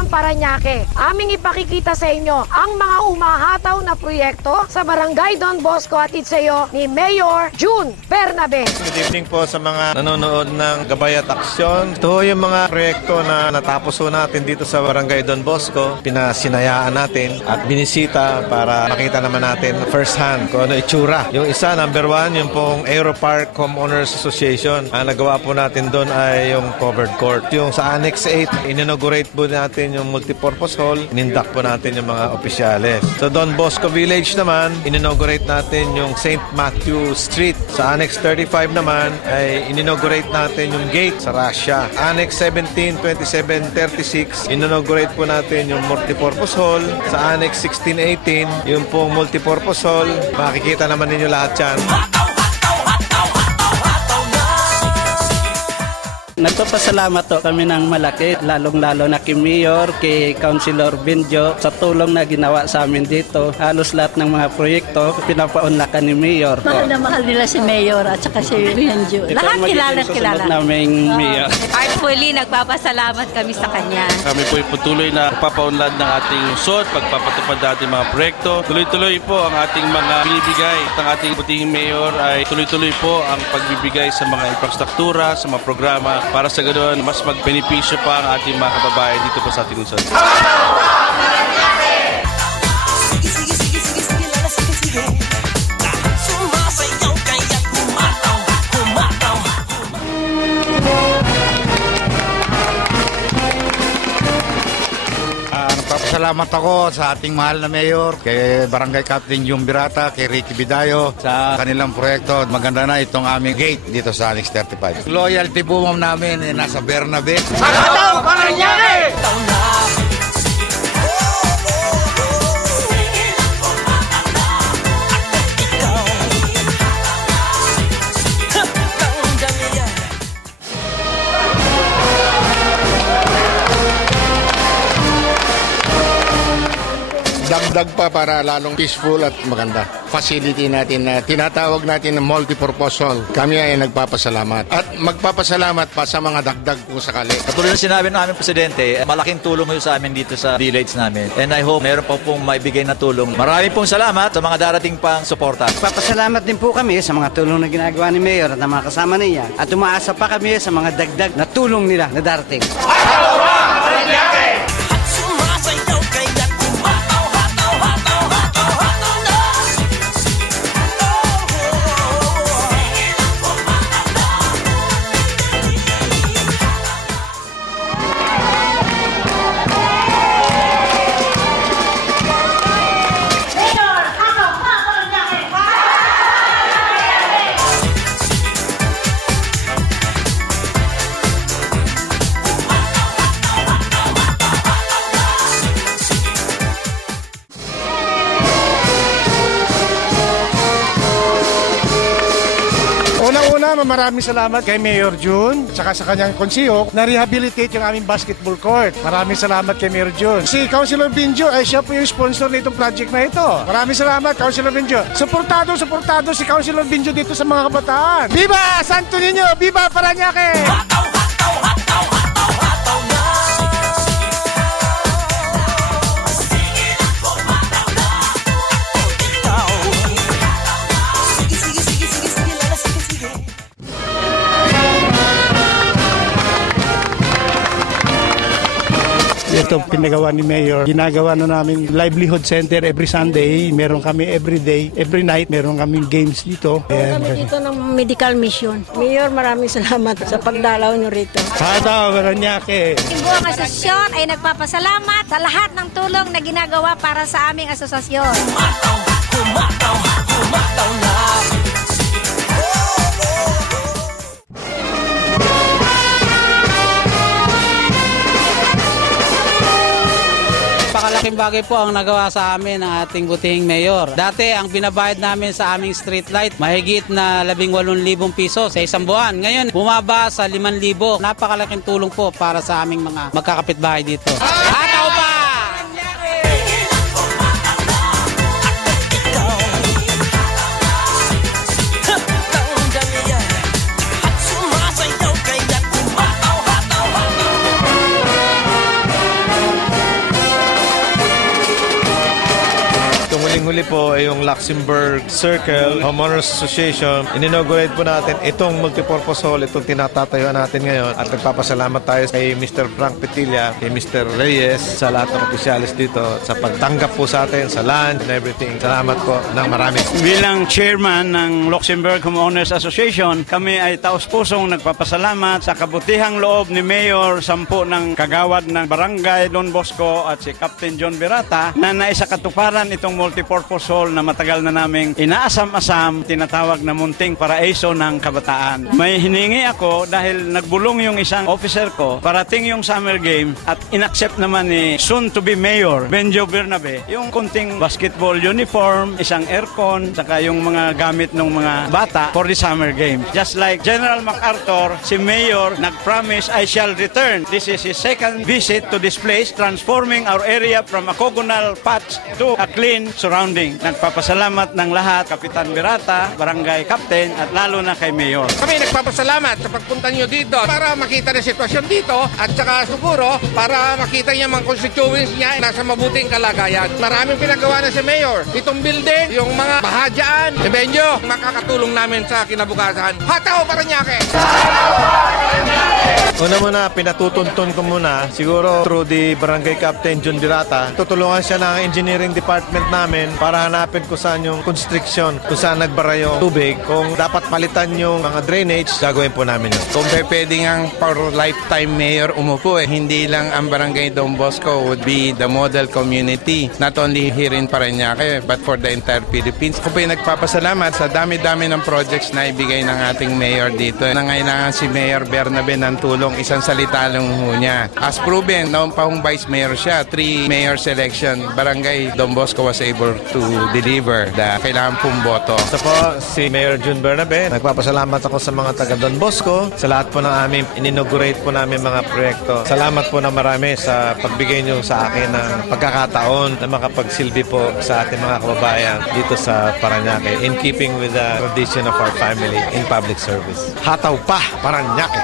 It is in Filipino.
ng Parañaque. Aming ipakikita sa inyo ang mga umahataw na proyekto sa Barangay Don Bosco at Itsayo ni Mayor June Bernabe. Good evening po sa mga nanonood ng Gabay at Aksyon. Ito yung mga proyekto na natapos natin dito sa Barangay Don Bosco. Pinasinayaan natin at binisita para makita naman natin first hand kung ano itsura. Yung isa, number 1, yung pong Aeropark Homeowners Association. Ang nagawa po natin doon ay yung covered court. Yung sa Annex 8, in-inaugurate po natin yung multipurpose hall. Nindak po natin yung mga opisyales. Sa Don Bosco Village naman, in-inaugurate natin yung St. Matthew Street. Sa Annex 35 naman, ay in-inaugurate natin yung gate sa Russia. Annex 17, 27, 36, in-inaugurate po natin yung multipurpose hall. Sa Annex 16, 18, yung pong multipurpose hall. Makikita naman ninyo lahat yan. Nagpapasalamat to kami ng malaki, lalong-lalo na kay Mayor, kay Councilor Benjo sa tulong na ginawa sa amin dito. Halos lahat ng mga proyekto, pinapaunlakan ni Mayor. Mahal na mahal nila si Mayor at saka si Benjo. Lahat kilala. Naming Mayor. Heartfully, nagpapasalamat kami sa kanya. Kami po patuloy na papaunlad ng ating lungsod, pagpapatupad ng ating mga proyekto. Tuloy-tuloy po ang ating mga binibigay. Ang ating puting Mayor ay tuloy-tuloy po ang pagbibigay sa mga infrastruktura, sa mga programa, para sa ganoon, mas magbenepisyo pa ang ating mga kababayan dito po sa ating lungsod. Salamat ako sa ating mahal na mayor, kay Barangay Captain June Birata, kay Ricky Bidayo sa kanilang proyekto. Maganda na itong aming gate dito sa Annex 35. Loyalty boom namin nasa Bernabe. Magandang Parañaque! Dagdag pa para lalong peaceful at maganda. Facility natin na tinatawag natin na multipurpose hall. Kami ay nagpapasalamat. At magpapasalamat pa sa mga dagdag kung sakali. Katulad ng sinabi ng aming presidente, malaking tulong yun sa amin dito sa village namin. And I hope meron pa pong maibigay na tulong. Maraming pong salamat sa mga darating pang suporta. Papasalamat din po kami sa mga tulong na ginagawa ni Mayor at ng mga kasama niya. At umaasa pa kami sa mga dagdag na tulong nila na darating. Maraming salamat kay Mayor June saka sa kanyang konsiyo na rehabilitate yung aming basketball court. Maraming salamat kay Mayor June. Si Councilor Benjo ay siya po yung sponsor nitong project na ito. Maraming salamat, Councilor Benjo. Suportado si Councilor Benjo dito sa mga kabataan. Viva Santo Niño! Viva Parañaque! Ito pinagawa ni Mayor. Ginagawa na namin livelihood center every Sunday. Meron kami every day, every night. Meron kaming games dito. Kami dito ng medical mission. Mayor, maraming salamat sa pagdalaw nyo rito. Sada, Parañaque! Ang buong asosasyon ay nagpapasalamat sa lahat ng tulong na ginagawa para sa aming asosasyon. Humataw na! Napakalaking bagay po ang nagawa sa amin ng ating butihing mayor. Dati, ang binabayad namin sa aming street light, mahigit na 18,000 piso sa isang buwan. Ngayon, bumaba sa 5,000. Napakalaking tulong po para sa aming mga magkakapitbahay dito. Ataw pa! huli po ay yung Luxembourg Circle Homeowners Association. In-inaugurate po natin itong multipurpose hall, itong tinatatayuan natin ngayon. At nagpapasalamat tayo kay Mr. Frank Petilla, kay Mr. Reyes, sa lahat ng opisyalis dito sa pagtanggap po sa atin, sa lunch and everything. Salamat po ng marami. Bilang chairman ng Luxembourg Homeowners Association, kami ay taos-pusong nagpapasalamat sa kabutihang loob ni Mayor Sampu ng Kagawad ng Barangay Don Bosco at si Captain John Birata na naisakatuparan itong multipurpose hall na matagal na naming inaasam-asam, tinatawag na munting paraiso ng kabataan. May hiningi ako dahil nagbulong yung isang officer ko, parating yung summer game at inaccept naman ni soon-to-be Mayor Benjo Bernabe yung kunting basketball uniform, isang aircon, saka yung mga gamit ng mga bata for the summer game. Just like General MacArthur, si Mayor nag-promise I shall return. This is his second visit to this place, transforming our area from a cogonal patch to a clean surrounding. Nagpapasalamat ng lahat, Kapitan Birata, Barangay Captain, at lalo na kay Mayor. Kami nagpapasalamat sa pagpunta niyo dito para makita na sitwasyon dito at saka siguro para makita niya mga constituents niya nasa mabuting kalagayan. Maraming pinagawa na si Mayor. Itong building, yung mga bahadyaan, si Benjo, makakatulong namin sa kinabukasan. Hataw Paranaque! Una muna, pinatutuntun ko muna, siguro through the Barangay Captain John Birata, tutulungan siya ng engineering department namin para hanapin kung saan yung constriction, kung saan nagbara yung tubig. Kung dapat palitan yung mga drainage, gagawin po namin yun. Kung pwede nga for lifetime mayor umupo, hindi lang ang Barangay Don Bosco would be the model community, not only here in Parañaque, but for the entire Philippines. Ako po nagpapasalamat sa dami-dami ng projects na ibigay ng ating mayor dito. Nangailangan si Mayor Bernabe ng tulong, isang salita lang ho niya. As proven, noon pa hong vice mayor siya, 3 mayor selection, Barangay Don Bosco was able to deliver the kailangan pong boto. Ito po, si Mayor June Bernabe. Nagpapasalamat ako sa mga taga Don Bosco, sa lahat po ng aming in-inaugurate po namin mga proyekto. Salamat po na marami sa pagbigay niyo sa akin ng pagkakataon na makapagsilbi po sa ating mga kababayan dito sa Parañaque in keeping with the tradition of our family in public service. Hataw pa, Parañaque!